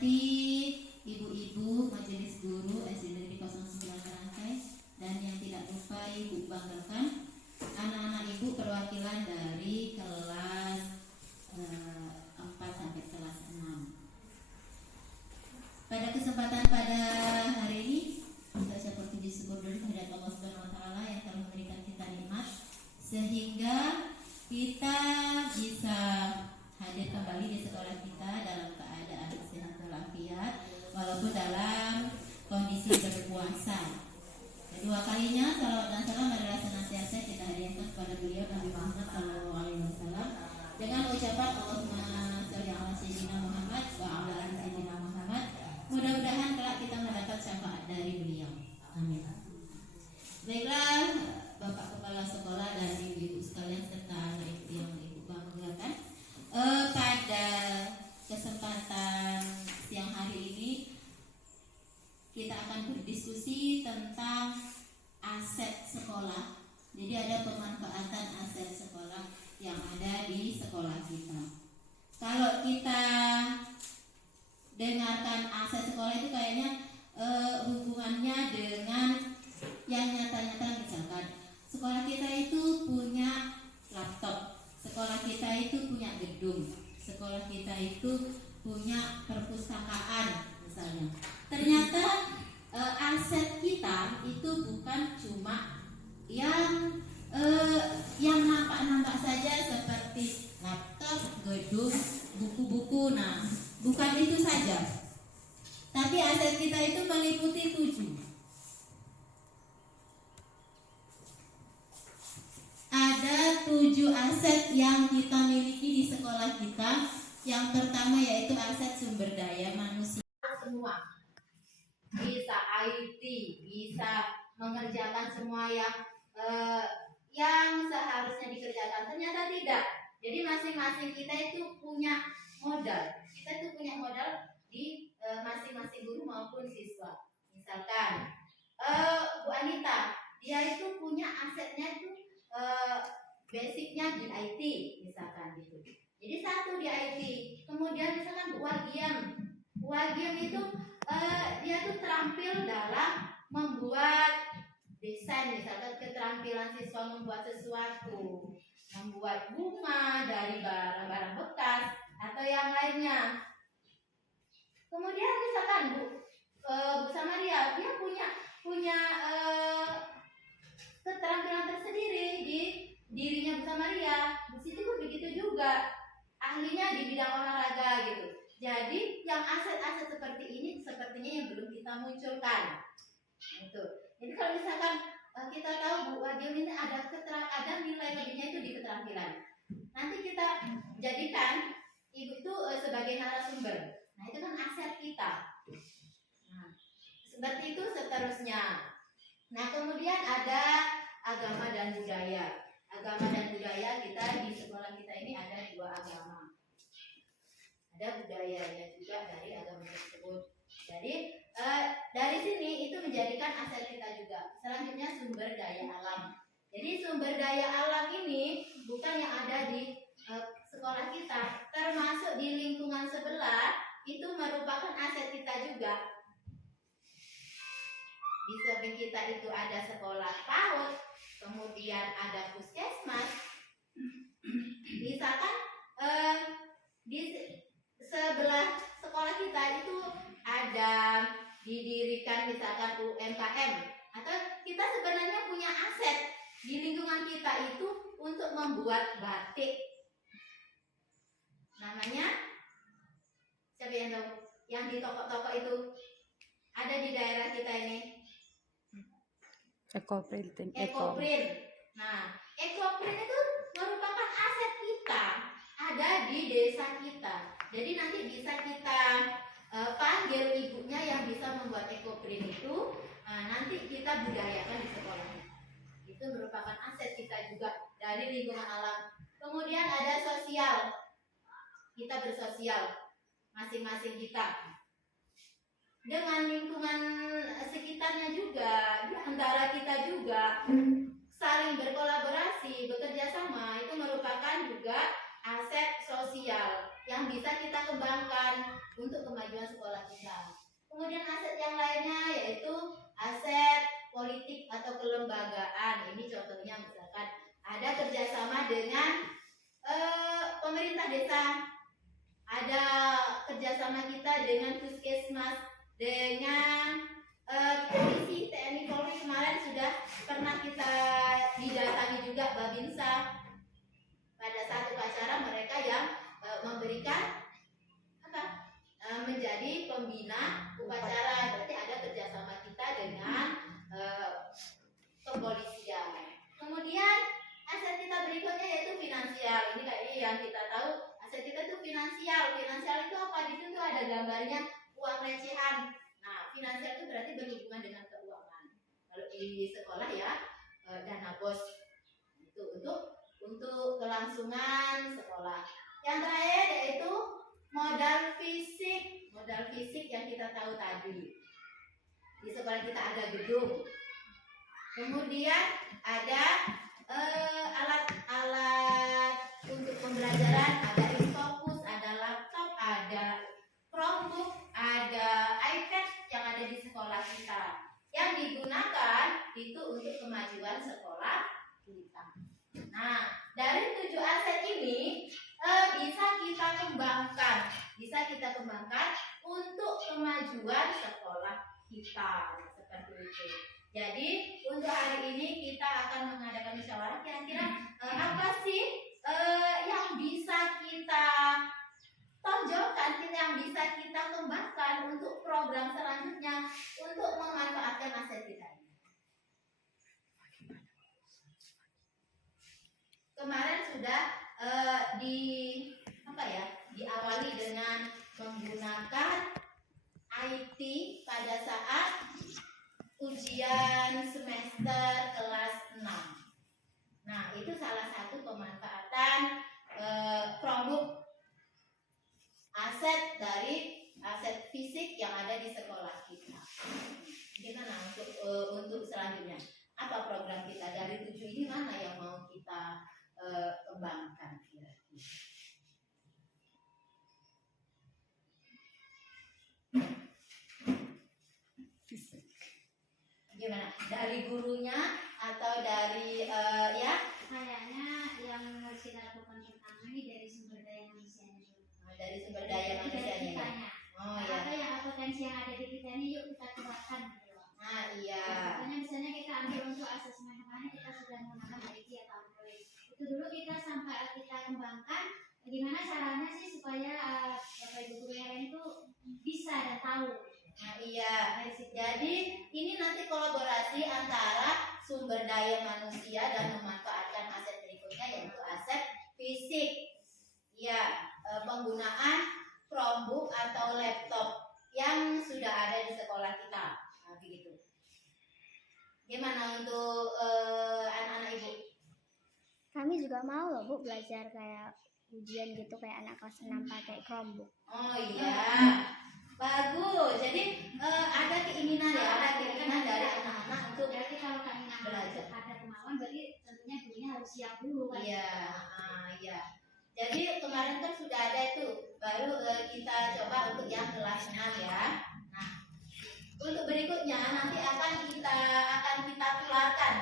hormati ibu-ibu majelis guru SD Negeri 09 Karangkai dan yang tidak lupa ibu banggakan anak-anak ibu perwakilan dari kelas 4 sampai kelas 6. Pada kesempatan pada hari ini kita ucapkan puji syukur dulu kehadirat Allah Subhanahu wa taala yang telah memberikan kita nikmat sehingga kita bisa hadir kembali di sekolah kita dalam keadaan sehat walafiat walaupun dalam kondisi berpuasa. Kedua kalinya salawat dan salam adalah senantiasa kita hadiahkan kepada beliau Nabi Muhammad SAW dengan ucapan Allahumma sholli ala sayyidina Muhammad wa ala ali sayyidina Muhammad. Mudah-mudahan kelak kita mendapat syafaat dari beliau. Amin. Baiklah Bapak Kepala Sekolah dan ibu-ibu sekalian serta anak ibu yang ibu banggakan, pada kesempatan siang hari ini kita akan berdiskusi tentang aset sekolah. Jadi ada pemanfaatan aset sekolah yang ada di sekolah kita. Kalau kita dengarkan aset sekolah itu kayaknya hubungannya dengan yang nyata-nyata, misalkan sekolah kita itu punya laptop, sekolah kita itu punya gedung, sekolah kita itu punya perpustakaan misalnya. Ternyata aset kita itu bukan cuma yang nampak-nampak saja seperti laptop, gedung, buku-buku. Nah, bukan itu saja. Tapi aset kita itu meliputi 7. Ada 7 aset yang kita miliki di sekolah kita. Yang pertama yaitu aset sumber daya manusia. Semua bisa IT, bisa mengerjakan semua yang seharusnya dikerjakan. Ternyata tidak. Jadi masing-masing kita itu punya modal. Kita itu punya modal di masing-masing guru maupun siswa. Misalkan Bu Anita, dia itu punya asetnya itu basicnya di IT misalkan gitu. Jadi satu di IT. Kemudian misalkan Bu Wagiem itu dia tuh terampil dalam membuat desain, misalkan keterampilan siswa membuat sesuatu, membuat bunga dari barang-barang bekas atau yang lainnya. Kemudian misalkan Bu Samaria, dia punya keterampilan tersendiri di dirinya Bu Samaria. Bu Siti pun begitu juga, ahlinya di bidang olahraga gitu. Jadi yang aset-aset seperti ini sepertinya yang belum kita munculkan. Itu. Jadi kalau misalkan kita tahu Bu Wagiem ini ada nilai lebihnya itu di keterampilan. Nanti kita jadikan ibu itu sebagai narasumber. Nah itu kan aset kita. Nah, seperti itu seterusnya. Nah kemudian ada agama dan budaya. Agama dan budaya kita di sekolah kita ini ada 2 agama. Ada budayanya juga dari agama tersebut. Jadi dari sini itu menjadikan aset kita juga. Selanjutnya sumber daya alam. Jadi sumber daya alam ini bukan yang ada di sekolah kita, termasuk di lingkungan sebelah itu merupakan aset kita juga. Di samping kita itu ada sekolah PAUD, kemudian ada puskesmas. Misalkan di sebelah sekolah kita itu ada didirikan misalkan UMKM, atau kita sebenarnya punya aset di lingkungan kita itu untuk membuat batik. Namanya siapa yang tahu? Yang di toko-toko itu ada di daerah kita ini. Ekoprint. Nah, Ekoprint itu merupakan aset kita, ada di desa kita. Jadi nanti bisa kita panggil ibunya yang bisa membuat Ekoprint itu, nanti kita budayakan di sekolah. Itu merupakan aset kita juga dari lingkungan alam. Kemudian ada sosial. Kita bersosial masing-masing kita dengan lingkungan sekitarnya juga, di antara kita juga saling berkolaborasi, bekerja sama, itu merupakan juga aset sosial. yang bisa kita kembangkan untuk kemajuan sekolah kita. Kemudian aset yang lainnya yaitu aset politik atau kelembagaan. Ini contohnya misalkan ada kerjasama dengan pemerintah desa, ada kerjasama kita dengan puskesmas, dengan polisi, TNI, Polri. Kemarin sudah pernah kita didatangi juga Babinsa pada satu acara mereka yang memberikan menjadi pembina upacara. Berarti ada kerjasama kita dengan kepolisian. Kemudian aset kita berikutnya yaitu finansial. Ini kayaknya yang kita tahu, aset kita itu finansial. Finansial itu apa? Di situ ada gambarnya uang recehan. Nah, finansial itu berarti berhubungan dengan keuangan. Kalau di sekolah ya dana bos itu untuk kelangsungan sekolah. Yang terakhir yaitu modal fisik. Modal fisik yang kita tahu tadi. Di sekolah kita ada gedung. Kemudian ada alat-alat untuk pembelajaran, ada Scopus, ada laptop, ada Chromebook, ada iPad yang ada di sekolah kita. Yang digunakan itu untuk kemajuan sekolah kita. Nah, dari 7 aset ini bisa kita kembangkan untuk kemajuan sekolah kita, seperti itu. Jadi untuk hari ini kita akan mengadakan musyawarah, kira-kira apa sih yang bisa kita tonjolkan, yang bisa kita kembangkan untuk program selanjutnya untuk memanfaatkan aset kita ini. Kemarin sudah diawali dengan menggunakan IT pada saat ujian semester kelas 6. Nah, itu salah satu pemanfaatan Chromebook, aset dari aset fisik yang ada di sekolah kita. Gimana untuk selanjutnya? Apa program kita dari 7 ini, mana yang mau kita kembangkan kira-kira? Gimana? Dari gurunya atau dari ya? Kayaknya yang harus kita lakukan pertama ini dari sumber daya manusianya dulu. Dari sumber daya manusianya. Oh ya. Apa yang potensi yang ada di kita ini yuk kita kembangkan gitu loh. Nah iya. Contohnya misalnya kita ambil untuk asesmen kemarin kita sudah menggunakan IT atau Android. Itu dulu kita sampai kita kembangkan gimana caranya sih supaya bapak ibu guru yang lain itu bisa dan tahu. Nah iya. Jadi ini nanti kolaborasi antara sumber daya manusia dan memanfaatkan aset berikutnya yaitu aset fisik. Ya, penggunaan Chromebook atau laptop yang sudah ada di sekolah kita. Nah, begitu. Gimana untuk anak-anak ibu? Kami juga mau loh Bu belajar kayak ujian gitu kayak anak kelas 6 pakai Chromebook. Oh iya, bagus. Jadi ada keinginan ya, ada keinginan dari anak-anak untuk berarti kalau keinginan belajar. Ada kemauan berarti tentunya gurunya harus siap dulu kan? Iya, iya. Jadi kemarin kan sudah ada itu, baru kita coba untuk yang kelas 6 ya. Nah, untuk berikutnya nanti akan kita tularkan.